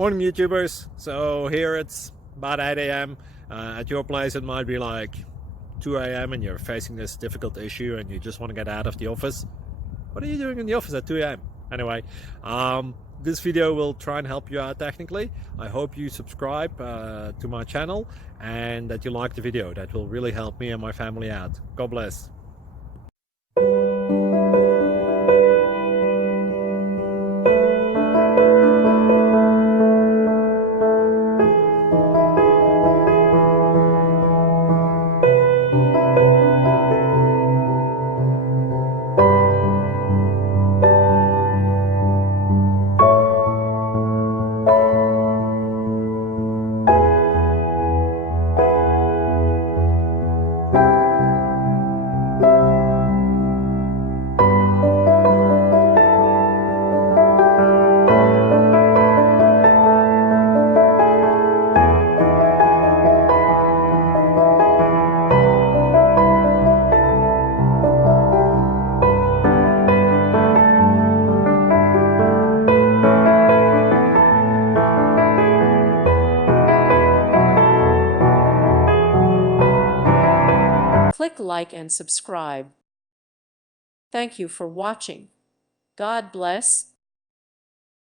Morning YouTubers. So here it's about 8 a.m. At your place it might be like 2 a.m. and you're facing this difficult issue and you just want to get out of the office. What are you doing in the office at 2 a.m.? Anyway, this video will try and help you out technically. I hope you subscribe to my channel and that you like the video. That will really help me and my family out. God bless. Click like and subscribe. Thank you for watching. God bless.